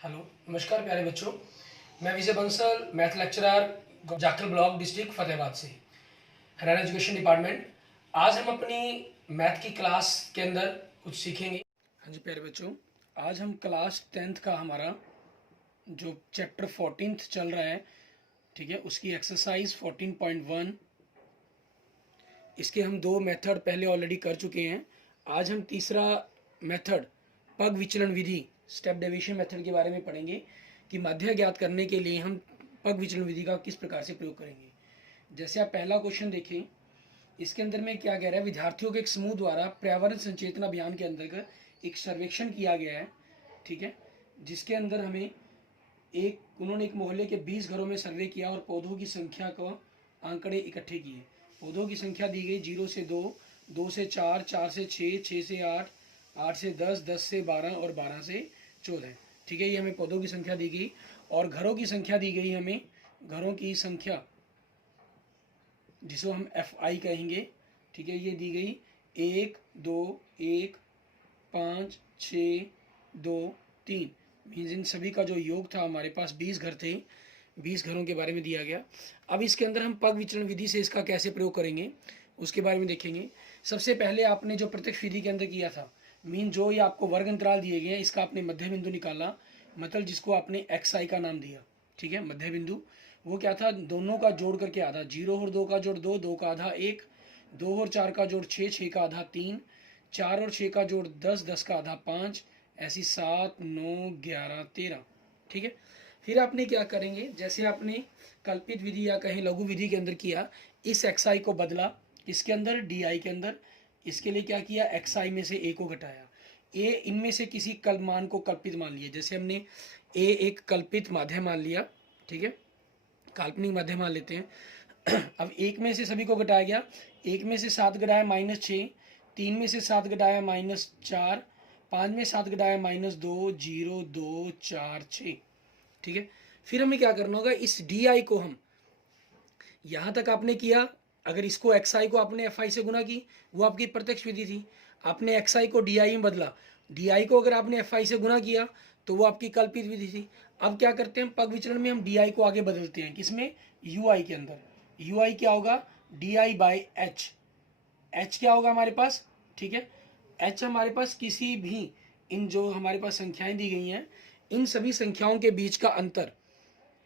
Hello, नमस्कार प्यारे बच्चों। मैं Vijay Bansal, math lecturer, Jakhal block, district Fatehabad से, हरियाणा एजुकेशन डिपार्टमेंट। आज हम अपनी मैथ की क्लास के अंदर कुछ सीखेंगे। हाँ जी प्यारे बच्चों, आज हम क्लास 10th का हमारा जो चैप्टर 14th चल रहा है, ठीक है, उसकी एक्सरसाइज 14.1, इसके हम दो मेथड पहले ऑलरेडी कर चुके हैं। आज हम तीसरा मेथड पग विचलन विधि, स्टेप डेविएशन मेथड के बारे में पढ़ेंगे कि माध्य ज्ञात करने के लिए हम पग विचलन विधि का किस प्रकार से प्रयोग करेंगे। जैसे आप पहला क्वेश्चन देखें, इसके अंदर में क्या कह रहा है, विद्यार्थियों के एक समूह द्वारा पर्यावरण संचेतना अभियान के अंतर्गत एक सर्वेक्षण किया गया है, ठीक है, जिसके अंदर हमें उन्होंने एक मोहल्ले के 20 घरों में सर्वे किया और पौधों की संख्या को आंकड़े इकट्ठे किए। पौधों की संख्या दी गई 0 से 2, 2 से 4, 4 से 6, 6 से 8, 8 से 10, 10 से 12 और 12 से 14, ठीक है। ये हमें पौधों की संख्या दी गई और घरों की संख्या दी गई हमें, घरों की संख्या जिसको हम FI कहेंगे, ठीक है, ये दी गई 1 2 1 5 6 2 3, मीन्स इन सभी का जो योग था, हमारे पास 20 घर थे, 20 घरों के बारे में दिया गया। अब इसके अंदर हम पग विचलन विधि से इसका कैसे प्रयोग करेंगे उसके बारे में देखेंगे। सबसे पहले आपने जो प्रत्यक्ष विधि के अंदर किया था, मीन जो ये आपको वर्ग अंतराल दिए गए हैं, इसका आपने मध्य बिंदु निकाला, मतलब जिसको आपने XI का नाम दिया, ठीक है। मध्य बिंदु वो क्या था, दोनों का जोड़ करके आधा, 0 और 2 का जोड़ 2, 2 का आधा 1, 2 और 4 का जोड़ 6, 6 का आधा 3, 4 और 6 का जोड़ 10, 10 का आधा 5, ऐसी 7 9 11 13, ठीक है। फिर आपने क्या करेंगे, जैसे आपने कल्पित विधि या कहें लघु विधि के अंदर किया, इस XI को बदला इसके अंदर DI के अंदर, इसके लिए क्या किया, XI में से A को घटाया, A इनमें से किसी कल्प मान को कल्पित मान लिया, जैसे हमने A एक कल्पित माध्य मान लिया, ठीक है, काल्पनिक माध्य मान लेते हैं। अब एक में से सभी को घटाया गया, एक में से 7 घटाया -6, 3 में से 7 घटाया -4, 5 में 7 घटाया -2, 0 2 4 6, ठीक है। फिर हमें क्या करना होगा, इस DI को हम यहां तक आपने किया, अगर इसको XI को आपने FI से गुना की, वो आपकी प्रत्यक्ष विधि थी, आपने XI को DI में बदला, DI को अगर आपने FI से गुना किया तो वो आपकी कल्पित विधि थी। अब क्या करते हैं, पग विचलन में हम DI को आगे बदलते हैं, किसमें, UI के अंदर। UI क्या होगा, DI/H, H क्या होगा हमारे पास, ठीक है, H हमारे पास किसी भी इन जो हमारे पास संख्याएं दी गई हैं, इन सभी संख्याओं के बीच का अंतर,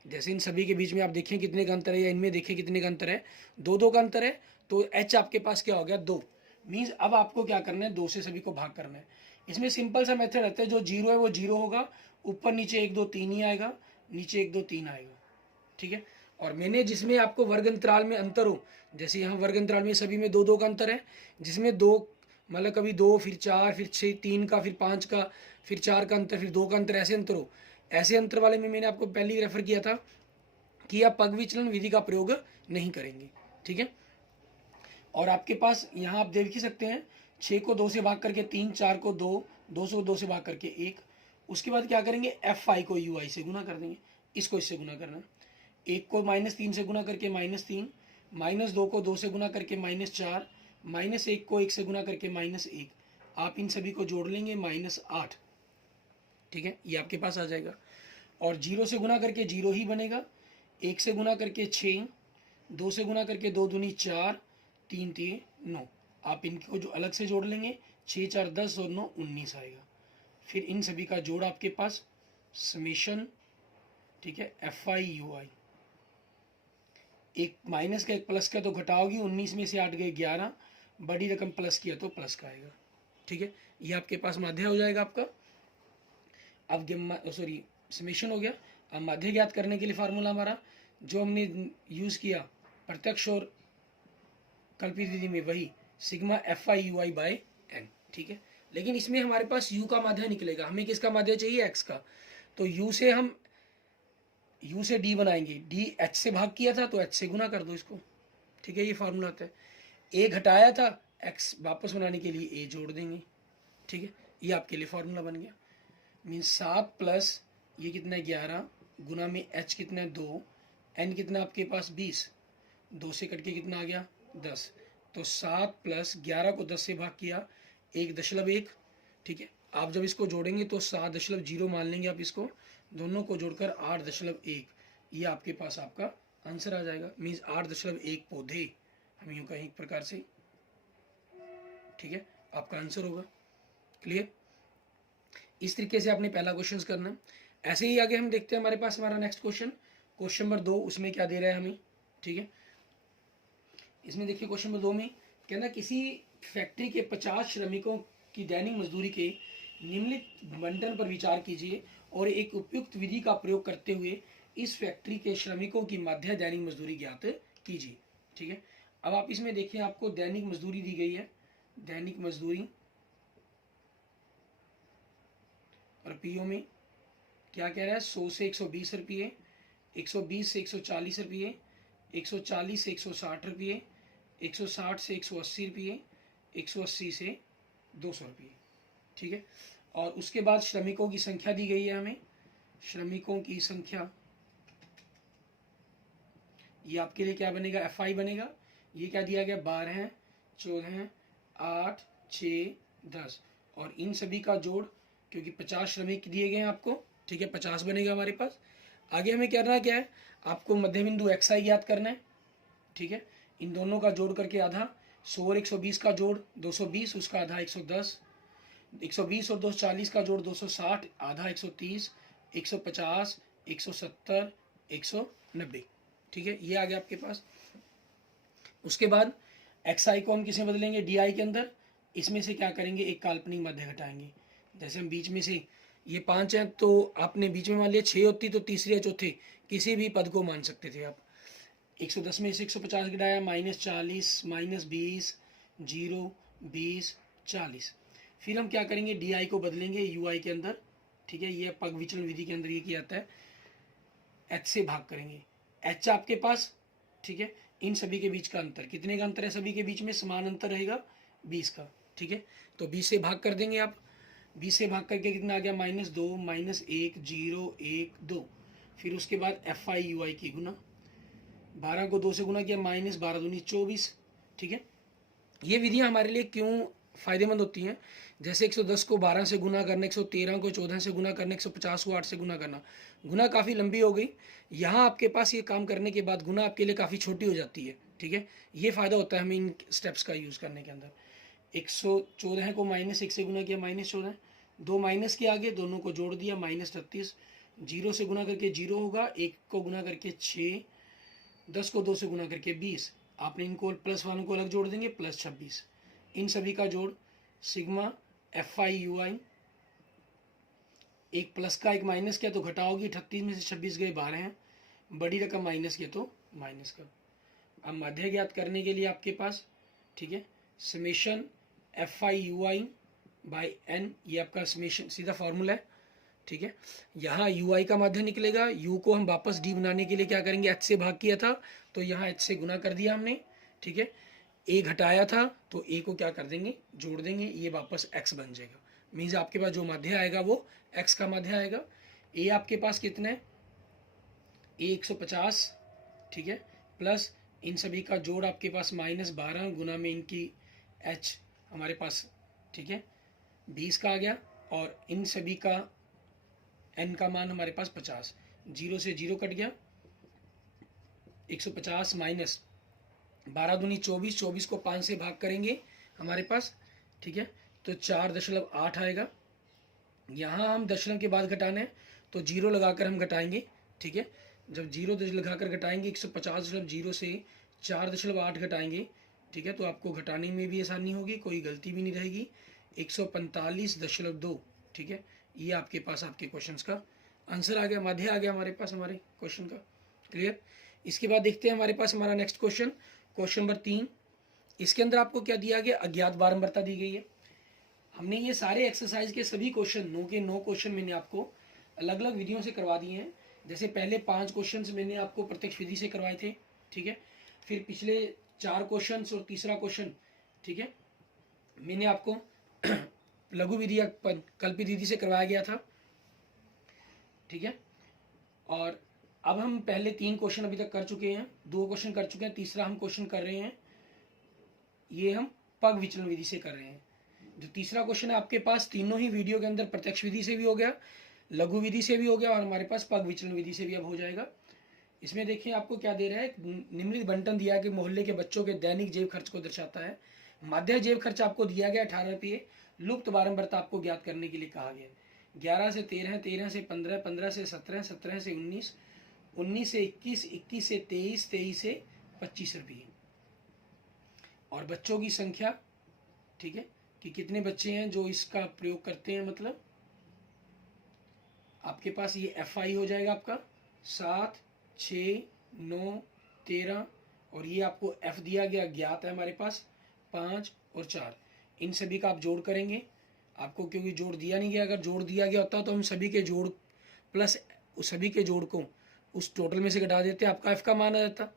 जैसे इन सभी के बीच में आप देखें कितने का अंतर है, या इनमें देखें कितने का अंतर है, 2 2 का अंतर है, तो H आपके पास क्या हो गया, 2, मीन्स अब आपको क्या करना है, 2 से सभी को भाग करना है। इसमें सिंपल सा मेथड रहता है, जो 0 है वो 0 होगा, ऊपर नीचे 1 2 3 ही आएगा, नीचे 1 2 3 आएगा, ठीक है। और मैंने जिसमें आपको वर्ग अंतराल में अंतर हो, जैसे यहाँ वर्ग अंतराल में सभी में 2 2 का अंतर है, जिसमें 2 मतलब कभी 2 फिर 4 फिर 6, 3 का फिर 5 का फिर 4 का अंतर फिर 2 का अंतर, ऐसे अंतर हो, ऐसे अंतर वाले में मैंने आपको पहले ही रेफर किया था कि आप पग विचलन विधि का प्रयोग नहीं करेंगे, ठीक है। और आपके पास यहाँ आप देख ही सकते हैं, 6 को 2 से भाग करके 3, 4 को 2, 2 को 2 से भाग करके 1, उसके बाद क्या करेंगे, FI को UI से गुना कर देंगे, इसको इससे गुना करना, 1 को -3 से गुना करके -3, -2 को 2 से गुना करके -4, -1 को 1 से गुना करके -1, आप इन सभी को जोड़ लेंगे -8, ठीक है, ये आपके पास आ जाएगा। और 0 से गुना करके 0 ही बनेगा, 1 से गुना करके 6, 2 से गुना करके 2 दूनी 4, 3 3 9, आप इनको जो अलग से जोड़ लेंगे, 6 4 10 और 9 19 आएगा। फिर इन सभी का जोड़ आपके पास समेशन, ठीक है, FI UI, एक माइनस का एक प्लस का तो घटाओगी, 19 में से 8 गए 11, बड़ी रकम प्लस किया तो प्लस का आएगा, ठीक है। ये आपके पास माध्य हो जाएगा आपका। अब सॉरी समेशन हो गया। अब माध्य ज्ञात करने के लिए फार्मूला हमारा जो हमने यूज़ किया प्रत्यक्ष और कल्पित विधि में, वही सिग्मा FI UI/n, ठीक है। लेकिन इसमें हमारे पास u का माध्य निकलेगा, हमें किसका माध्य चाहिए, x का, तो u से हम u से d बनाएंगे, d h से भाग किया था तो h से गुना कर दो इसको, ठीक है, ये फार्मूला आता है। a घटाया था, x वापस बनाने के लिए a जोड़ देंगे, ठीक है, ये आपके लिए फार्मूला बन गया। मीन्स 7 प्लस ये कितना है 11 गुना में h कितना है 2, n कितना आपके पास 20, 2 से कट के कितना आ गया 10, तो 7 प्लस 11 को 10 से भाग किया 1.1, ठीक है। आप जब इसको जोड़ेंगे तो 7.0 मान लेंगे आप इसको, दोनों को जोड़कर 8.1, ये आपके पास आपका आंसर आ जाएगा। मीन्स 8.1 पौधे, हम यूँ कहें एक प्रकार से, ठीक है, आपका आंसर होगा। क्लियर? इस तरीके से आपने पहला क्वेश्चन करना है। ऐसे ही आगे हम देखते हैं हमारे पास हमारा नेक्स्ट क्वेश्चन, क्वेश्चन नंबर 2, उसमें क्या दे रहा है हमें, ठीक है। इसमें देखिए क्वेश्चन नंबर 2 में कहना, किसी फैक्ट्री के 50 श्रमिकों की दैनिक मजदूरी के निम्नलिखित बंटन पर विचार कीजिए और एक उपयुक्त विधि का प्रयोग करते हुए इस फैक्ट्री के श्रमिकों की माध्य दैनिक मजदूरी ज्ञात कीजिए, ठीक है। अब आप इसमें देखिए, आपको दैनिक मजदूरी दी गई है, दैनिक मजदूरी, और पीओ में क्या कह रहा है, 100 से 120 रुपये, 120 से 140 रुपये, 140 से 160 रुपये, 160 से 180 रुपये, 180 से 200 रुपये, ठीक है। और उसके बाद श्रमिकों की संख्या दी गई है हमें, श्रमिकों की संख्या, ये आपके लिए क्या बनेगा, FI बनेगा। ये क्या दिया गया, 12, 14, 8, 6, 10, और इन सभी का जोड़, क्योंकि 50 श्रमिक दिए गए हैं आपको, ठीक है, 50 बनेगा हमारे पास। आगे हमें करना क्या है, आपको मध्य बिंदु XI ज्ञात करना है, ठीक है। इन दोनों का जोड़ करके आधा, 100 और 120 का जोड़ 220, उसका आधा 110, 120 और 240 का जोड़ 260, आधा 130, 150, 170, 190, ठीक है, ये आ गया आपके पास। उसके बाद XI को हम किसे बदलेंगे, DI के अंदर। इसमें से क्या करेंगे, एक काल्पनिक माध्य घटाएंगे। जैसे हम बीच में से ये 5 हैं, तो आपने बीच में मान लिया 6 होती, तो तीसरे या चौथे किसी भी पद को मान सकते थे आप। 110 में से 150 घटाया, -40, -20, 0, 20, 40। फिर हम क्या करेंगे, DI को बदलेंगे UI के अंदर, ठीक है। ये पग विचलन विधि के अंदर ये किया जाता है, H से भाग करेंगे। H आपके पास, ठीक है। इन सभी के बीच का अंतर, कितने का अंतर है सभी के बीच में, समान अंतर रहेगा 20 का, ठीक है। तो 20 से भाग कर देंगे आप, 20 से भाग करके कितना आ गया, -2, -1, 0, 1, 2। फिर उसके बाद FI UI की गुना, 12 को 2 से गुना किया, -12 दूनी 24, ठीक है। ये विधियाँ हमारे लिए क्यों फ़ायदेमंद होती हैं, जैसे 110 को 12 से गुना करना, 113 को 14 से गुना करना, 150 को 8 से गुना करना, गुना काफ़ी लंबी हो गई। यहाँ आपके पास ये काम करने के बाद गुना आपके लिए काफ़ी छोटी हो जाती है, ठीक है। ये फ़ायदा होता है हमें इन स्टेप्स का यूज़ करने के अंदर। 114 को -1 से गुना किया, -14, 2 माइनस के आगे दोनों को जोड़ दिया, -38, 0 से गुना करके 0 होगा, 1 को गुना करके 6, 10 को 2 से गुना करके 20। आपने इनको प्लस वालों को अलग जोड़ देंगे, +26। इन सभी का जोड़ सिग्मा FI UI, एक प्लस का एक माइनस किया तो घटा होगी, 38 में से 26 गए 12 हैं, बड़ी रकम माइनस किया तो माइनस का। अब माध्य ज्ञात करने के लिए आपके पास, ठीक है, summation FI UI by N, ये आपका समेशन सीधा फॉर्मूला है, ठीक है। यहाँ UI का माध्य निकलेगा, U को हम वापस D बनाने के लिए क्या करेंगे, H से भाग किया था तो यहाँ H से गुना कर दिया हमने, ठीक है। A घटाया था तो A को क्या कर देंगे, जोड़ देंगे, ये वापस X बन जाएगा। मीन्स आपके पास जो माध्य आएगा वो X का माध्य आएगा। A आपके पास कितना है, A 150, ठीक है, प्लस इन सभी का जोड़ आपके पास -12 गुना में इनकी H हमारे पास, ठीक है, 20 का आ गया, और इन सभी का N का मान हमारे पास 50, 0 से 0 कट गया, 150 माइनस 12 दूनी 24, 24 को 5 से भाग करेंगे हमारे पास, ठीक है, तो 4.8 आएगा। यहाँ हम दशमलव के बाद घटाना है तो 0 लगाकर हम घटाएंगे, ठीक है। जब 0 लगाकर घटाएंगे 150.0 से 4.8 घटाएंगे, ठीक है, तो आपको घटाने में भी आसानी होगी, कोई गलती भी नहीं रहेगी। 145.2, ठीक है, ये आपके पास आपके क्वेश्चंस का आंसर आ गया, माध्य आ गया हमारे पास हमारे क्वेश्चन का। क्लियर? इसके बाद देखते हैं हमारे पास हमारा नेक्स्ट क्वेश्चन, क्वेश्चन नंबर 3। इसके अंदर आपको क्या दिया गया, अज्ञात बारंबारता दी गई है। हमने ये सारे एक्सरसाइज के सभी क्वेश्चन 9 के 9 क्वेश्चन मैंने आपको अलग अलग विधियों से करवा दिए हैं। जैसे पहले 5 क्वेश्चन मैंने आपको प्रत्यक्ष विधि से करवाए थे, ठीक है। फिर पिछले 4 क्वेश्चन और तीसरा क्वेश्चन, ठीक है, मैंने आपको लघु विधि या कल्पित विधि से करवाया गया था, ठीक है। और अब हम पहले 3 क्वेश्चन अभी तक कर चुके हैं, 2 क्वेश्चन कर चुके हैं, तीसरा हम क्वेश्चन कर रहे हैं, ये हम पग विचलन विधि से कर रहे हैं। जो तीसरा क्वेश्चन है आपके पास, तीनों ही वीडियो के अंदर प्रत्यक्ष विधि से भी हो गया, लघु विधि से भी हो गया और हमारे पास पग विचलन विधि से भी अब हो जाएगा। इसमें देखिए आपको क्या दे रहा है, निम्नलिखित बंटन दिया है कि मोहल्ले के बच्चों के दैनिक जेब खर्च को दर्शाता है। माध्य जेब खर्च आपको दिया गया 18 रुपये, लुप्त बारंबारता आपको ज्ञात करने के लिए कहा गया। 11 से 13, 13 से 15, 15 से 17, 17 से 19, 19 से 21, 21 से 23, 23 से 25 रुपये। और बच्चों की संख्या, ठीक है, कि कितने बच्चे हैं जो इसका प्रयोग करते हैं, मतलब आपके पास ये FI हो जाएगा आपका 7, 6, 9, 13 और ये आपको F दिया गया ज्ञात है हमारे पास 5 और 4। इन सभी का आप जोड़ करेंगे आपको, क्योंकि जोड़ दिया नहीं गया, अगर जोड़ दिया गया होता तो हम सभी के जोड़ प्लस उस सभी के जोड़ को उस टोटल में से घटा देते, आपका F का मान आ जाता,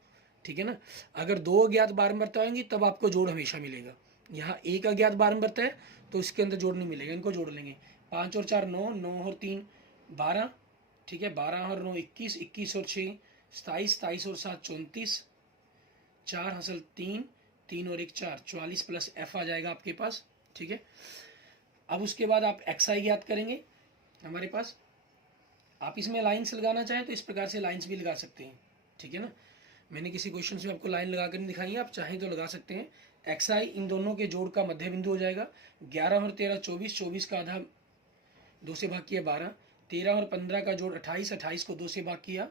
ठीक है ना। अगर 2 अज्ञात बारंबारता होंगी तब आपको जोड़ हमेशा मिलेगा। यहाँ 1 अज्ञात बारंबारता है तो इसके अंदर जोड़ नहीं मिलेगा, इनको जोड़ लेंगे। 5 और 4 9, 9 और 3 12, ठीक है, 12 और 9 21, 21 और 6 27, 27 और 7 34, 4 हासिल 3, 3 और 1 4, 44 प्लस F आ जाएगा आपके पास, ठीक है। अब उसके बाद आप XI ज्ञात करेंगे हमारे पास। आप इसमें लाइन्स लगाना चाहें तो इस प्रकार से लाइन्स भी लगा सकते हैं, ठीक है ना। मैंने किसी क्वेश्चन में आपको लाइन लगा कर नहीं दिखाई है, आप चाहें तो लगा सकते हैं। XI इन दोनों के जोड़ का मध्य बिंदु हो जाएगा। 11 और 13 24, 24 का आधा 2 से भाग किया 12, 13 और 15 का जोड़ 28, 28 को 2 से भाग किया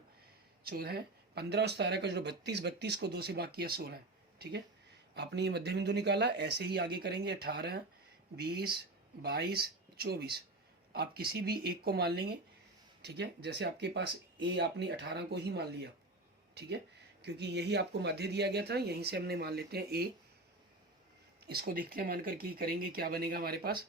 14, 15 और 17 का जोड़ 32, 32 को 2 से भाग किया 16, ठीक है। आपने ये मध्य बिंदु निकाला, ऐसे ही आगे करेंगे 18, 20, 22, 24, आप किसी भी एक को मान लेंगे, ठीक है। जैसे आपके पास A आपने 18 को ही मान लिया, ठीक है, क्योंकि यही आपको मध्य दिया गया था, यहीं से हमने मान लेते हैं A। इसको देखते हैं मानकर कि करेंगे क्या बनेगा हमारे पास।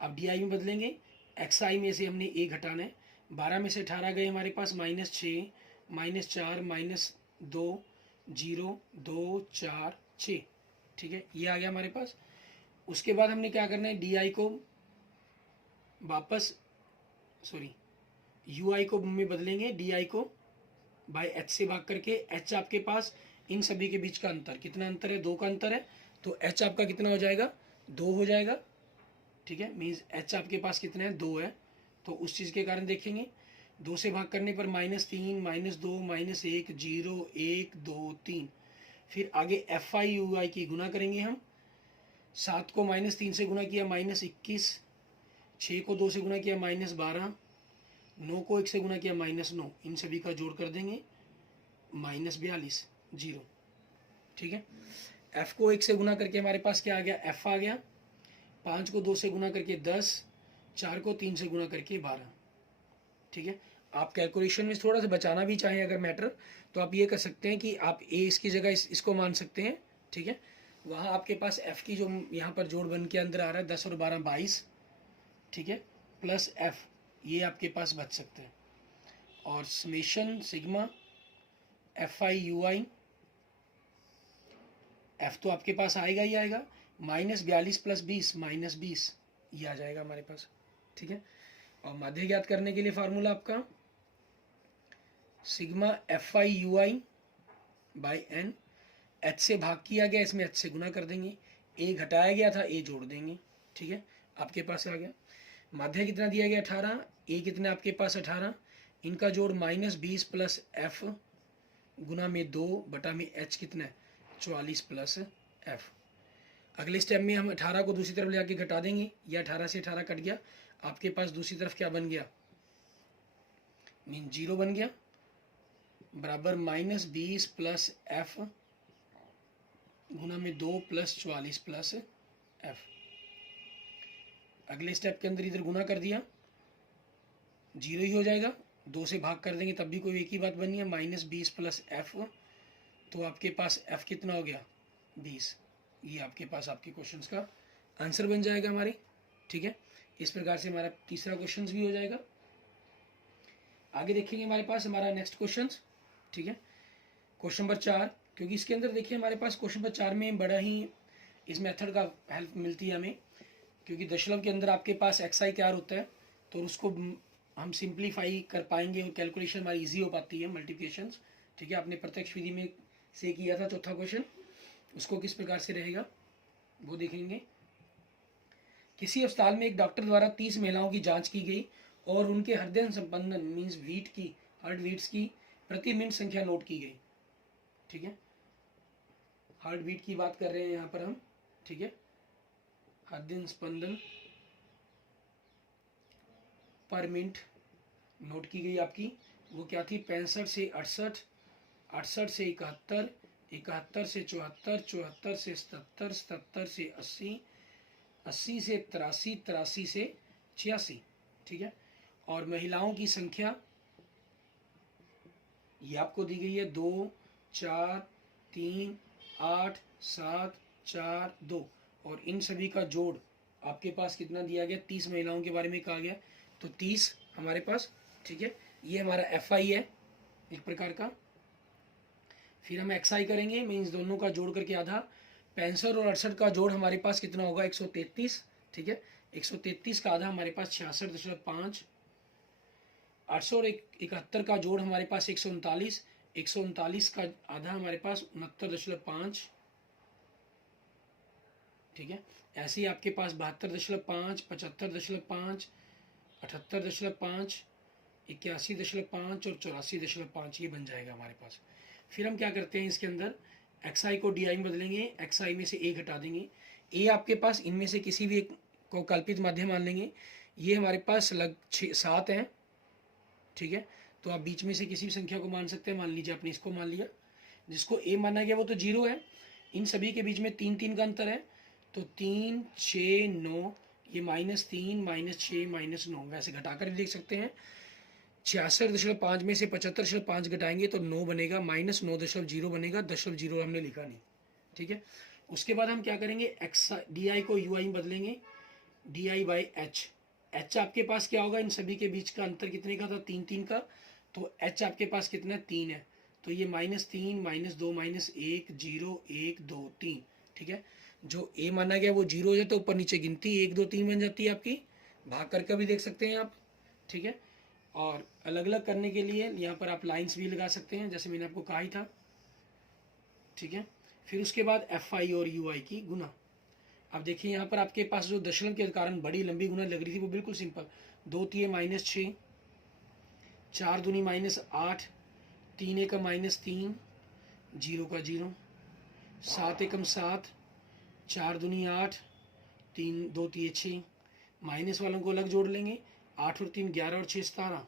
अब DI में बदलेंगे, XI में से हमने A घटाना है। 12 में से 18 गए हमारे पास -6, -4, -2, 0, 2, 4, 6, ठीक है, ये आ गया हमारे पास। उसके बाद हमने क्या करना है, DI को वापस UI को में बदलेंगे, DI को बाय H से भाग करके। H आपके पास इन सभी के बीच का अंतर, कितना अंतर है, 2 का अंतर है, तो H आपका कितना हो जाएगा, 2 हो जाएगा, ठीक है। मीन्स H आपके पास कितना है, 2 है, तो उस चीज़ के कारण देखेंगे 2 से भाग करने पर -3, -2, -1, 0, 1, 2, 3। फिर आगे FI UI की गुना करेंगे हम। 7 को -3 से गुना किया -21, 6 को 2 से गुना किया -12, 9 को 1 से गुना किया -9, इन सभी का जोड़ कर देंगे -42, 0, ठीक है। F को 1 से गुना करके हमारे पास क्या आ गया, F आ गया। 5 को 2 से गुना करके 10, 4 को 3 से गुना करके 12, ठीक है। आप कैलकुलेशन में थोड़ा सा बचाना भी चाहें अगर मैटर, तो आप ये कर सकते हैं कि आप A इसकी जगह इसको मान सकते हैं, ठीक है। वहाँ आपके पास F की जो यहाँ पर जोड़ बन के अंदर आ रहा है 10 और 12 22, ठीक है, प्लस F, ये आपके पास बच सकते हैं। और summation sigma FI UI, F तो आपके पास आएगा ही आएगा, -42 प्लस 20, -20, ये आ जाएगा हमारे पास, ठीक है। और माध्य ज्ञात करने के लिए फार्मूला आपका sigma FI UI by N, H से भाग किया गया, इसमें H से गुना कर देंगे, A घटाया गया था, A जोड़ देंगे, ठीक है, आपके पास आ गया। माध्य कितना दिया गया 18, A कितना आपके पास 18, इनका जोड़ -20 प्लस F गुना में 2 बटा में H कितना है 44 प्लस F। अगले स्टेप में हम 18 को दूसरी तरफ ले आके घटा देंगे, या 18 से 18 कट गया, आपके पास दूसरी तरफ क्या बन गया, मीन 0 बन गया, बराबर -20 प्लस F गुना में 2 प्लस 44 प्लस F। अगले स्टेप के अंदर इधर गुना कर दिया, 0 ही हो जाएगा, 2 से भाग कर देंगे तब भी कोई एक ही बात बनी है, -20 प्लस F, तो आपके पास F कितना हो गया 20। ये आपके पास आपके क्वेश्चंस का आंसर बन जाएगा हमारे, ठीक है। इस प्रकार से हमारा तीसरा क्वेश्चन भी हो जाएगा। आगे देखेंगे हमारे पास हमारा नेक्स्ट क्वेश्चन, ठीक है, क्वेश्चन नंबर 4, क्योंकि इसके अंदर देखिए हमारे पास क्वेश्चन नंबर 4 में बड़ा ही इस मेथड का हेल्प मिलती है हमें, क्योंकि दशमलव के अंदर आपके पास XI क्या होता है, तो उसको हम सिंप्लीफाई कर पाएंगे और कैलकुलेशन हमारी इजी हो पाती है, मल्टीप्लिकेशन, ठीक है। आपने प्रत्यक्ष विधि में से किया था चौथा क्वेश्चन, उसको किस प्रकार से रहेगा वो देखेंगे। किसी अस्पताल में एक डॉक्टर द्वारा 30 महिलाओं की जांच की गई और उनके हृदय संपन्न मीन्स वीट की हार्ट बीट्स की प्रति मिनट संख्या नोट की गई। ठीक है, हार्ट बीट की बात कर रहे हैं यहाँ पर हम। ठीक है, हृदय स्पंदन पर मिनट नोट की गई आपकी। वो क्या थी, 65 से 68, 68 से 71, 71 से 74, 74 से 77, 77 से 80, 80 से 83, 83 से 86। ठीक है, और महिलाओं की संख्या ये आपको दी गई है 2, 4, 3, 8, 7, 4, 2, और इन सभी का जोड़ आपके पास कितना दिया गया, 30 महिलाओं के बारे में कहा गया, तो 30 हमारे पास। ठीक है, ये हमारा FI है एक प्रकार का। फिर हम XI करेंगे, मीन्स दोनों का जोड़ करके आधा। 65 और 68 का जोड़ हमारे पास कितना होगा, 133। ठीक है, 133 का आधा हमारे पास 66.5। 800 और 71 का जोड़ हमारे पास 139, 139 का आधा हमारे पास 69.5। ठीक है, ऐसे ही आपके पास 72.5, 75.5, 78.5, 81.5 और 84.5 ये बन जाएगा हमारे पास। फिर हम क्या करते हैं, इसके अंदर XI को DI में बदलेंगे, XI में से A घटा देंगे। A आपके पास इनमें से किसी भी एक को कल्पित माध्यम मान लेंगे। ये हमारे पास 7 हैं। ठीक है, तो आप बीच में से किसी भी संख्या को मान सकते हैं। मान लीजिए आपने इसको मान लिया, जिसको A माना गया वो तो 0 है। इन सभी के बीच में 3 3 का अंतर है, तो 3, 6, 9, ये -3, -6, -9 वैसे घटाकर भी देख सकते हैं। 66.5 में से 75.5 घटाएंगे तो 9 बनेगा, -9.0 बनेगा, 0.0 हमने लिखा नहीं। ठीक है, उसके बाद हम क्या करेंगे, DI को UI में बदलेंगे, DI/H। H आपके पास क्या होगा, इन सभी के बीच का अंतर कितने का था, 3 3 का, तो H आपके पास कितना है, 3 है, तो ये -3, -2, -1, 0, 1, 2, 3। ठीक है, जो A माना गया वो 0 हो जाए तो ऊपर नीचे गिनती 1, 2, 3 बन जाती है आपकी, भाग करके भी देख सकते हैं आप। ठीक है, और अलग अलग करने के लिए यहाँ पर आप लाइंस भी लगा सकते हैं, जैसे मैंने आपको कहा ही था। ठीक है, फिर उसके बाद FI और UI की गुना। अब देखिए यहाँ पर आपके पास जो दशमलव के कारण बड़ी लंबी गुना लग रही थी वो बिल्कुल सिंपल, 2 तिये -6, 4 दूनी -8, 3 एकम -3, 0 का 0, 7 एकम 7, 4 दूनी 8, 3 2 तिये 6, माइनस वालों को अलग जोड़ लेंगे, 8 और 3 11 और 6 17,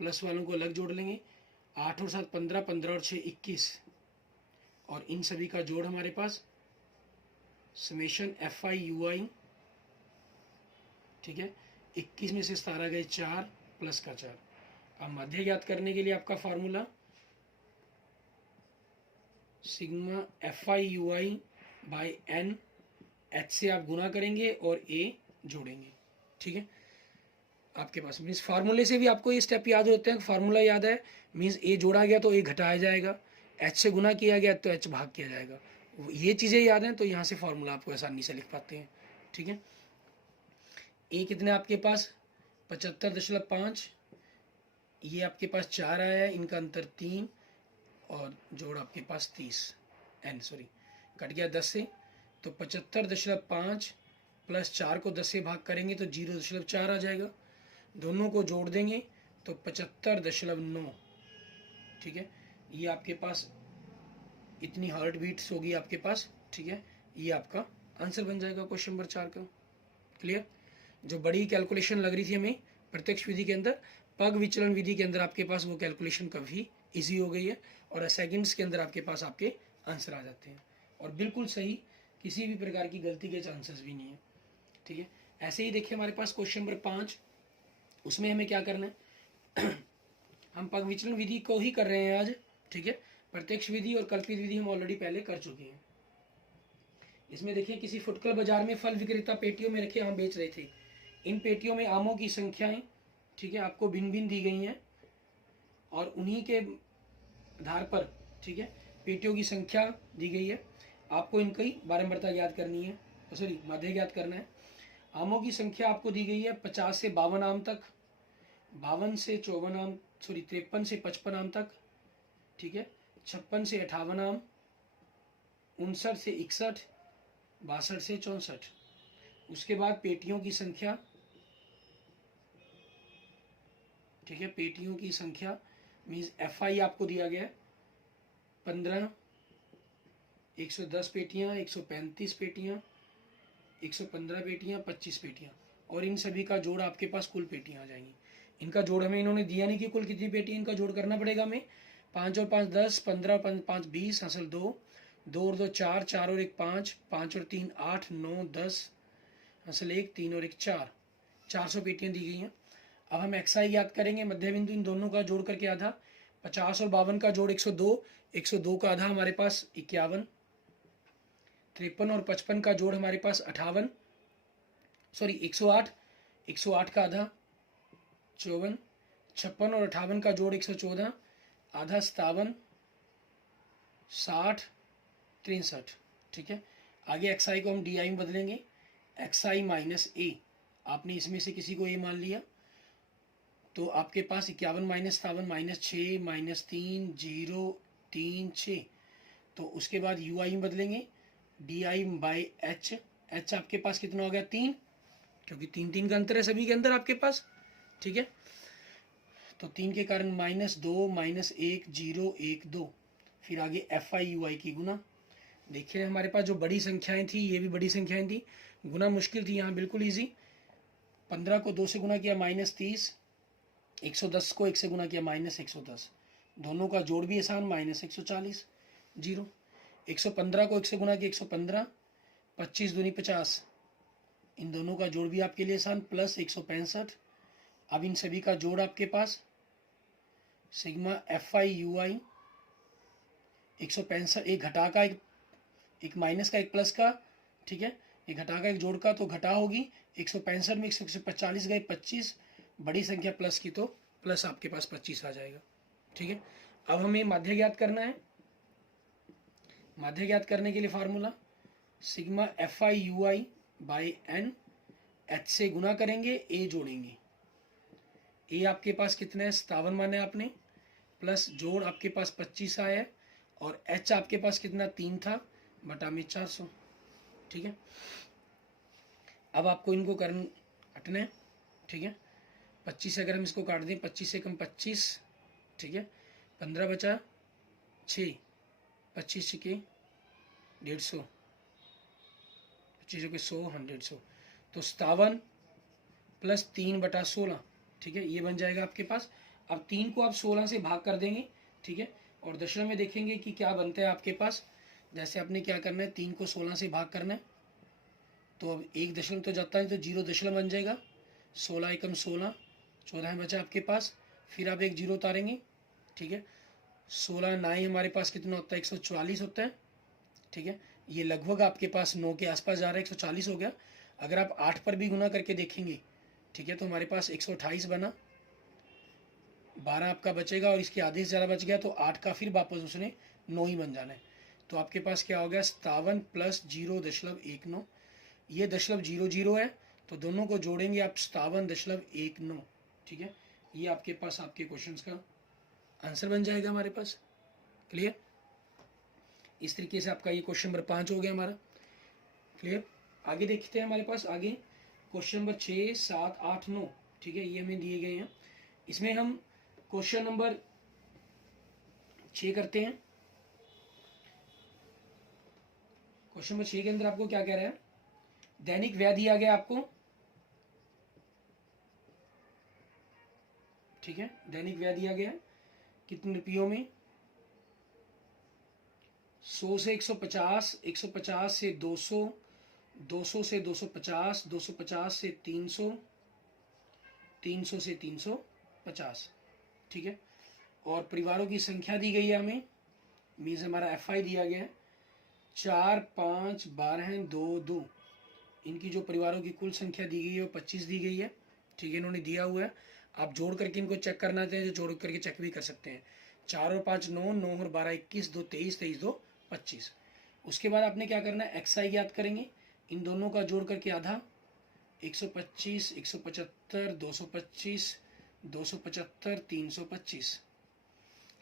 प्लस वालों को अलग जोड़ लेंगे, 8 और 7 15, 15 और 6 21, और इन सभी का जोड़ हमारे पास समेशन FI UI। ठीक है, 21 में से 17 गए 4, प्लस का 4। अब मध्य ज्ञात करने के लिए आपका formula sigma FI UI/N, H से आप गुना करेंगे और A जोड़ेंगे। ठीक है, आपके पास मीन्स फार्मूले से भी आपको ये स्टेप याद होते हैं। फार्मूला याद है मीन्स A जोड़ा गया तो A घटाया जाएगा, H से गुना किया गया तो H भाग किया जाएगा। ये चीज़ें याद हैं तो यहाँ से फार्मूला आपको आसानी से लिख पाते हैं। ठीक है, A कितने आपके पास 75.5, ये आपके पास 4 आया है, इनका अंतर 3, और जोड़ आपके पास 30 कट गया 10 से, तो 75.5 प्लस 4 को 10 से भाग करेंगे तो 0.4 आ जाएगा। दोनों को जोड़ देंगे तो 75.9। ठीक है, ये आपके पास इतनी हार्ट बीट्स होगी आपके पास। ठीक है, ये आपका आंसर बन जाएगा क्वेश्चन नंबर 4 का। क्लियर, जो बड़ी कैलकुलेशन लग रही थी हमें प्रत्यक्ष विधि के अंदर, पग विचलन विधि के अंदर आपके पास वो कैलकुलेशन काफ़ी इजी हो गई है, और सेकंड्स के अंदर आपके पास आपके आंसर आ जाते हैं, और बिल्कुल सही, किसी भी प्रकार की गलती के चांसेस भी नहीं है। ठीक है, ऐसे ही देखिए हमारे पास क्वेश्चन नंबर 5, उसमें हमें क्या करना है हम पग विचलन विधि को ही कर रहे हैं आज। ठीक है, प्रत्यक्ष विधि और कल्पित विधि हम ऑलरेडी पहले कर चुके हैं। इसमें देखिए किसी फुटकर बाजार में फल विक्रेता पेटियों में रखे आम बेच रहे थे। इन पेटियों में आमों की संख्याएं, ठीक है, आपको भिन्न भिन्न दी गई हैं, और उन्हीं के आधार पर, ठीक है, पेटियों की संख्या दी गई है। आपको इनकी बारंबारता याद करनी है, सॉरी माध्य ज्ञात करना है। आमों की संख्या आपको दी गई है 50 से 52 आम तक, 52 से 54 आम, सॉरी 53 से 55 आम तक। ठीक है, 56 से 58 आम, 59 से 61, 62 से 64। उसके बाद पेटियों की संख्या ठीक है, पेटियों की संख्या मीन्स FI आपको दिया गया है 15, 110 पेटियाँ, 135 पेटियाँ, 115 पेटियाँ, 25 पेटियाँ, और इन सभी का जोड़ आपके पास कुल पेटियाँ आ जाएंगी। इनका जोड़ हमें इन्होंने दिया नहीं कि कुल कितनी पेटी, इनका जोड़ करना पड़ेगा हमें। 5 और 5 10, 15 5 20, हासिल 2, 2 और 2 4, 4 और 1 5, 5 और 3 8, 9 10, हासिल 1, 3 और 1 4, 400 पेटियाँ दी गई हैं। अब हम XI याद करेंगे, मध्य बिंदु इन दोनों का जोड़ करके आधा, 50 और 52 का जोड़ 102, 102 का आधा हमारे पास 51, 53 और 55 का जोड़ हमारे पास 58, सॉरी 108, 108 का आधा 54, 56 और 58 का जोड़ 114, आधा 57, 60, 63। ठीक है, आगे XI को हम DI में बदलेंगे, XI माइनस A, आपने इसमें से किसी को A मान लिया तो आपके पास 51 माइनस 57 माइनस 6 माइनस 3 0 3 6, तो उसके बाद UI में बदलेंगे DI बाई H, H आपके पास कितना हो गया 3, क्योंकि 3 3 का अंतर है सभी के अंदर आपके पास। ठीक है, तो 3 के कारण -2 -1 0 1 2, फिर आगे FI UI की गुना। देखिए हमारे पास जो बड़ी संख्याएं थी ये भी बड़ी संख्याएं थी, गुना मुश्किल थी, यहाँ बिल्कुल ईजी। 15 को 2 से गुना किया -30, 110 को 1 से गुना किया -110, दोनों का जोड़ भी आसान -140 0, 115 को 1 से गुना किया 115, 25 दूनी 50, इन दोनों का जोड़ भी आपके लिए आसान +165। अब इन सभी का जोड़ आपके पास सिग्मा FI UI 165, एक घटा का एक माइनस का एक प्लस का, ठीक है, एक घटा का एक जोड़ का, तो घटा होगी 165 में 140 गए 25, बड़ी संख्या प्लस की तो प्लस आपके पास 25 आ जाएगा। ठीक है, अब हमें माध्य ज्ञात करना है। माध्य ज्ञात करने के लिए formula sigma FI UI by N, H से गुना करेंगे A जोड़ेंगे, A आपके पास कितना है 57 माना है आपने, प्लस जोड़ आपके पास 25 आया है, और H आपके पास कितना 3 था बटा में 400। ठीक है, अब आपको इनको करना हटना है। ठीक है, 25 से अगर हम इसको काट दें, 25 से कम 25, ठीक है, 15 बचा 6, 25 के 150, 25 के 100 100, तो 57 प्लस 3 बटा 16, ठीक है, ये बन जाएगा आपके पास। अब 3 को आप 16 से भाग कर देंगे, ठीक है, और दशमलव में देखेंगे कि क्या बनता है आपके पास। जैसे आपने क्या करना है, 3 को 16 से भाग करना है, तो अब एक दशमलव तो जाता है तो 0 दशमलव बन जाएगा, 16 एकम 16, 14 बचा आपके पास, फिर आप एक 0 उतारेंगे। ठीक है, 16 9 हमारे पास कितना होता है 144 होता है। ठीक है, ये लगभग आपके पास 9 के आसपास जा रहा है, 140 हो गया। अगर आप 8 पर भी गुना करके देखेंगे, ठीक है, तो हमारे पास 128 बना, 12 आपका बचेगा, और इसके आधे से ज़्यादा बच गया तो 8 का फिर वापस उसने 9 ही बन जाना है। तो आपके पास क्या हो गया 57 प्लस 0.19, ये 0.00 है, तो दोनों को जोड़ेंगे आप 57.19। ठीक है, ये आपके पास आपके क्वेश्चंस का आंसर बन जाएगा हमारे पास। क्लियर, इस तरीके से आपका ये क्वेश्चन नंबर 5 हो गया हमारा। क्लियर, आगे देखते हैं हमारे पास आगे क्वेश्चन नंबर 6 7 8 9, ठीक है, ये हमें दिए गए हैं। इसमें हम क्वेश्चन नंबर 6 करते हैं। क्वेश्चन नंबर 6 के अंदर आपको क्या कह रहा है, दैनिक व्यय दिया गया आपको, ठीक है, दैनिक व्यय दिया गया है कितने रुपयों में, 100 से 150, 150 से 200, 200 से 250, 250 से 300, 300 से 350। ठीक है, और परिवारों की संख्या दी गई है हमें, मीन्स हमारा FI दिया गया है 4 5 12 2 2, इनकी जो परिवारों की कुल संख्या दी गई है वो 25 दी गई है। ठीक है, इन्होंने दिया हुआ है, आप जोड़ करके इनको चेक करना चाहें तो जोड़ करके चेक भी कर सकते हैं। 4 और 5 9, 9 और 12 21, 2 23, 23 2 25। उसके बाद आपने क्या करना है, XI याद करेंगे, इन दोनों का जोड़ करके आधा 125, 175, 225, 275, 325।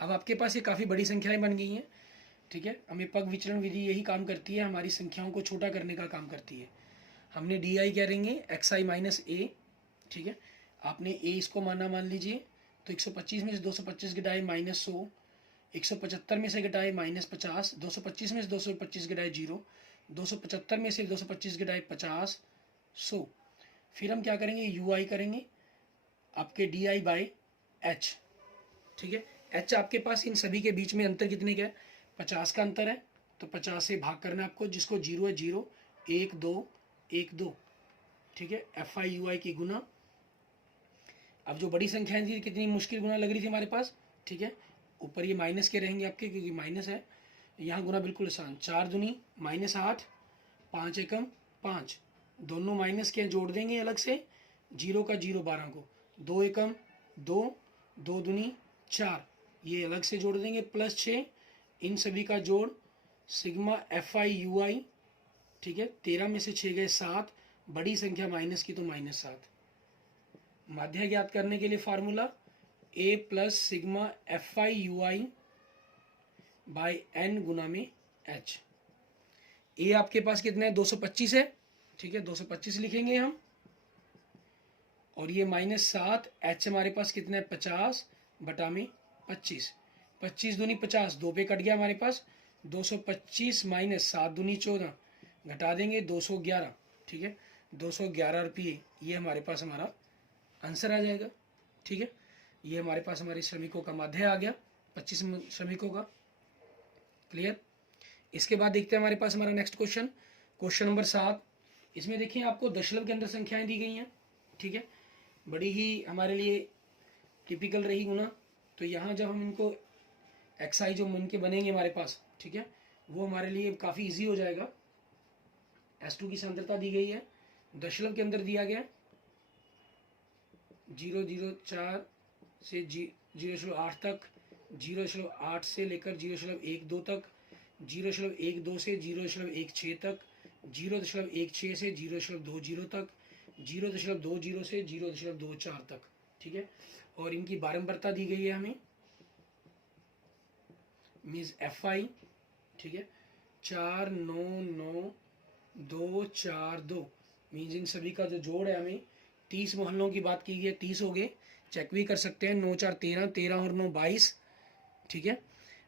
अब आपके पास ये काफ़ी बड़ी संख्याएं बन गई हैं। ठीक है, हमें पग विचलन विधि यही काम करती है, हमारी संख्याओं को छोटा करने का काम करती है। हमने DI करेंगे XI माइनस A, ठीक है, आपने A इसको मान लीजिए, तो 125 में से 225 घटाए -100, 175 में से घटाए -50, 225 में से 225 घटाए 0, 275 में से 225 घटाए 50, 100। फिर हम क्या करेंगे, यू आई करेंगे आपके डी आई बाई एच। ठीक है, एच आपके पास इन सभी के बीच में अंतर कितने का है, 50 का अंतर है, तो 50 से भाग करना है आपको, जिसको 0 है 0, 1 2 1 2। ठीक है, एफ आई यू आई की गुना। अब जो बड़ी संख्याएं थी कितनी मुश्किल गुना लग रही थी हमारे पास। ठीक है, ऊपर ये माइनस के रहेंगे आपके क्योंकि माइनस है, यहाँ गुना बिल्कुल आसान, 4 दूनी -8, 5 एकम 5, दोनों माइनस के जोड़ देंगे अलग से, 0 का 0 12 को, 2 एकम 2, 2 दूनी 4, ये अलग से जोड़ देंगे, +6, इन सभी का जोड़ सिग्मा एफ आई यू आई। ठीक है, 13 में से 6 गए 7, बड़ी संख्या माइनस की तो -7। माध्य ज्ञात करने के लिए formula A plus sigma F I U I by N गुना में एच। ए आपके पास कितना है, 225 है। ठीक है, 225 लिखेंगे हम, और ये -7, एच हमारे पास कितना है 50 बटा में 25, 25 दूनी 50, 2 पे कट गया हमारे पास, 225 माइनस 7 दूनी 14, घटा देंगे 211। ठीक है, 211 रुपये, ये हमारे पास हमारा आंसर आ जाएगा। ठीक है, ये हमारे पास हमारे श्रमिकों का माध्य आ गया, 25 श्रमिकों का। क्लियर। इसके बाद देखते हैं हमारे पास हमारा नेक्स्ट क्वेश्चन, क्वेश्चन नंबर 7। इसमें देखिए आपको दशमलव के अंदर संख्याएं दी गई हैं। ठीक है, बड़ी ही हमारे लिए टिपिकल रही गुना। तो यहाँ जब हम इनको एक्साई जो मन के बनेंगे हमारे पास, ठीक है, वो हमारे लिए काफ़ी इजी हो जाएगा। S2 की सांद्रता दी गई है, दशमलव के अंदर दिया गया 0.04 से 0.8 तक, 0.8 से लेकर 0.12 तक, 0.12 से 0.16 तक, 0.16 से 0.20 तक, 0.20 से 0.24 तक। ठीक है, और इनकी बारंबारता दी गई है हमें, मीन्स एफ आई। ठीक है, 4 9 9 2 4 2, मीन्स इन सभी का जो जोड़ है हमें 30 मोहल्लों की बात की गई है, 30 हो गए, चेक भी कर सकते हैं, 9 4 13, 13 और 9 22। ठीक है,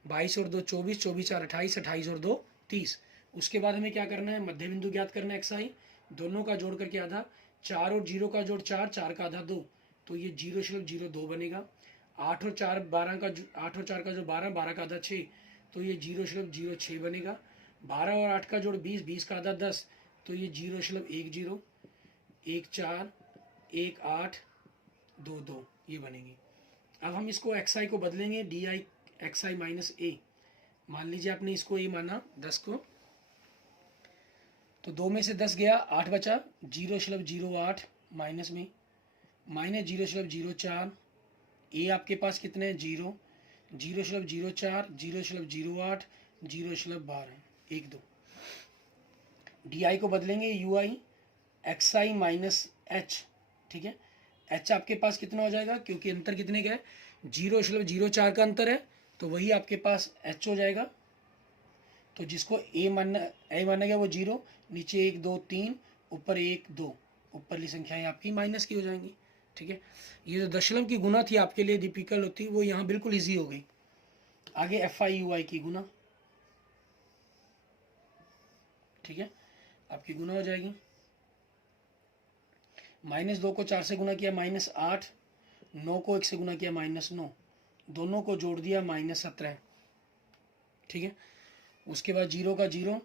22 और 2 24, 24 4 28, 28 और 2 30। उसके बाद हमें क्या करना है, मध्य बिंदु ज्ञात करना है एक्साई, दोनों का जोड़ करके आधा, 4 और 0 का जोड़ 4, 4 का आधा 2, तो ये 0.02 बनेगा। 8 और 4 12 का, 8 और 4 का जो 12, 12 का आधा 6, तो ये 0.06 बनेगा। 12 और 8 का जोड़ 20, 20 का आधा 10, तो ये 0.10, 1 4 1 8 2 2, ये बनेगी। अब हम इसको एक्साई को बदलेंगे, डी आई एक्साई माइनस ए। मान लीजिए आपने इसको ए माना 10 को, तो 2 में से 10 गया, 8 बचा, 0.08 माइनस में, माइनस 0.04, ए आपके पास कितने हैं 0, 0.04, 0.08, 0.12, 1 2। डी आई को बदलेंगे you I x I minus H. ठीक है, एच आपके पास कितना हो जाएगा, क्योंकि अंतर कितने का है, 0.04 का अंतर है, तो वही आपके पास एच हो जाएगा। तो जिसको ए माना गया वो 0, नीचे 1 2 3, ऊपर 1 2, ऊपरली संख्याएं आपकी माइनस की हो जाएंगी। ठीक है, ये जो दशमलव की गुना थी आपके लिए डिफिकल्ट होती, वो यहाँ बिल्कुल इजी हो गई। आगे एफ आई यू आई की गुना। ठीक है, आपकी गुना हो जाएगी, -2 को 4 से गुना किया -8, 9 को 1 से गुना किया -9, दोनों को जोड़ दिया -17। ठीक है, उसके बाद 0 का 0,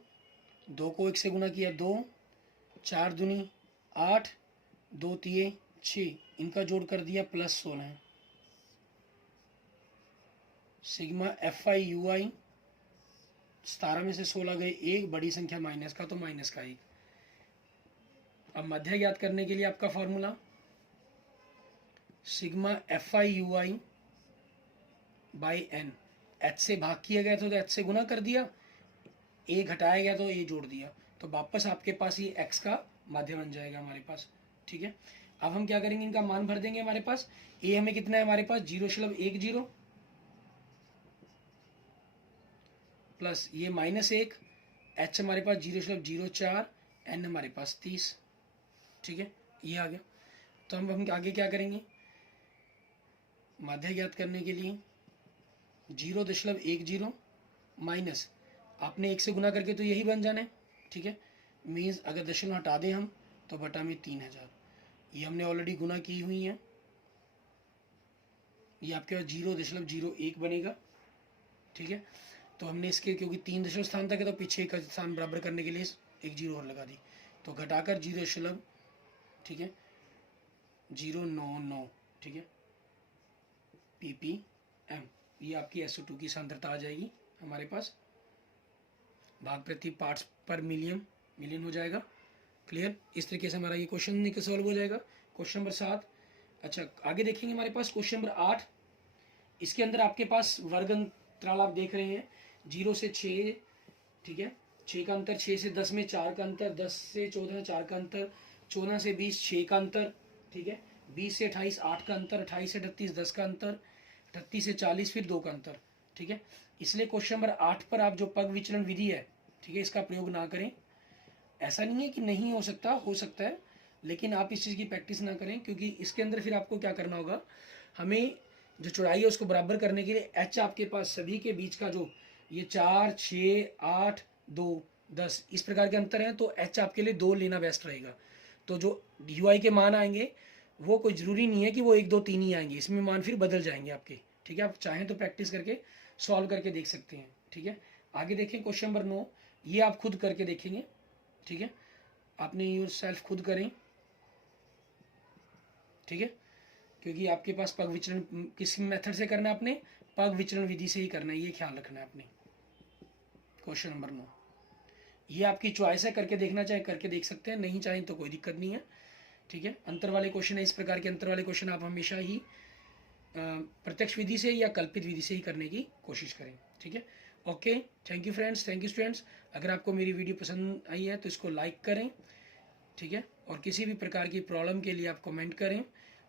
2 को 1 से गुना किया 2, 4 दूनी 8, 2 तिये 6, इनका जोड़ कर दिया +16। सिग्मा एफ आई यू आई, 17 में से 16 गए 1, बड़ी संख्या माइनस का तो माइनस का 1। अब मध्य ज्ञात करने के लिए आपका formula sigma F I U I by N, H से भाग किया गया तो एच से गुना कर दिया, ए घटाया गया तो ए जोड़ दिया, तो वापस आपके पास ये एक्स का माध्य बन जाएगा हमारे पास। ठीक है, अब हम क्या करेंगे, इनका मान भर देंगे हमारे पास। ए हमें कितना है हमारे पास 0.10 प्लस ये -1, एच हमारे पास 0.04, एन हमारे पास 30। ठीक है, ये आ गया। तो हम आगे क्या करेंगे, माध्य ज्ञात करने के लिए 0.10 माइनस आपने 1 से गुना करके तो यही बन जाना है, ठीक है। मीन्स अगर दशमलव हटा दें हम तो बटा में 3000, ये हमने ऑलरेडी गुना की हुई है। ये आपके पास 0.01 बनेगा, ठीक है। तो हमने इसके क्योंकि 3 दशमलव स्थान तक है तो पीछे का स्थान बराबर करने के लिए एक 0 और लगा दी, तो घटाकर 0, ठीक है 099, ठीक है ppm। ये आपकी SO2 की सांद्रता आ जाएगी हमारे पास। भाग प्रति पार्ट्स पर मिलियन हो जाएगा। क्लियर? इस तरीके से हमारा ये क्वेश्चन सॉल्व हो जाएगा। Question number 7। अच्छा आगे देखेंगे हमारे पास क्वेश्चन नंबर 8। इसके अंदर आपके पास वर्ग अंतराल आप देख रहे हैं 0 से 6, ठीक है 6 का अंतर, 6 से 10 में 4 का अंतर, 10 से 14 4 का अंतर, 14 से 20 6 का अंतर, ठीक है 20 से 28 8 का अंतर, 28 से 38 10 का अंतर, 38 से 40 फिर 2 का अंतर, ठीक है। इसलिए क्वेश्चन नंबर 8 पर आप जो पग विचलन विधि है, ठीक है इसका प्रयोग ना करें। ऐसा नहीं है कि नहीं हो सकता, हो सकता है, लेकिन आप इस चीज़ की प्रैक्टिस ना करें, क्योंकि इसके अंदर फिर आपको क्या करना होगा, हमें जो चौड़ाई है उसको बराबर करने के लिए h आपके पास सभी के बीच का जो ये 4 6 8 2 10 इस प्रकार के अंतर हैं, तो h आपके लिए 2 लेना बेस्ट रहेगा। तो जो ui के मान आएंगे वो कोई ज़रूरी नहीं है कि वो 1 2 3 ही आएंगे, इसमें मान फिर बदल जाएंगे आपके, ठीक है। आप चाहें तो प्रैक्टिस करके सॉल्व करके देख सकते हैं, ठीक है। आगे देखें क्वेश्चन नंबर 9। ये आप खुद करके देखेंगे, ठीक है आपने योर सेल्फ खुद करें, ठीक है क्योंकि आपके पास पग विचलन किस मेथड से करना है, आपने पग विचलन विधि से ही करना है, ये ख्याल रखना है आपने। क्वेश्चन नंबर 9 ये आपकी चॉइस है, करके देखना चाहे करके देख सकते हैं, नहीं चाहें तो कोई दिक्कत नहीं है, ठीक है। अंतर वाले क्वेश्चन है, इस प्रकार के अंतर वाले क्वेश्चन आप हमेशा ही प्रत्यक्ष विधि से या कल्पित विधि से ही करने की कोशिश करें, ठीक है। Okay, thank you friends, thank you students. अगर आपको मेरी वीडियो पसंद आई है तो इसको लाइक करें, ठीक है, और किसी भी प्रकार की प्रॉब्लम के लिए आप कमेंट करें।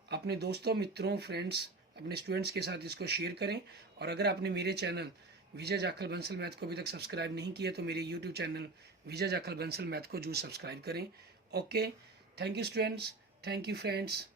अपने दोस्तों मित्रों फ्रेंड्स अपने स्टूडेंट्स के साथ इसको शेयर करें। और अगर आपने मेरे चैनल विजय जाखल बंसल मैथ को अभी तक सब्सक्राइब नहीं किया तो मेरे यूट्यूब चैनल विजय जाखल बंसल मैथ को जरूर सब्सक्राइब करें। Okay, thank you students, thank you friends.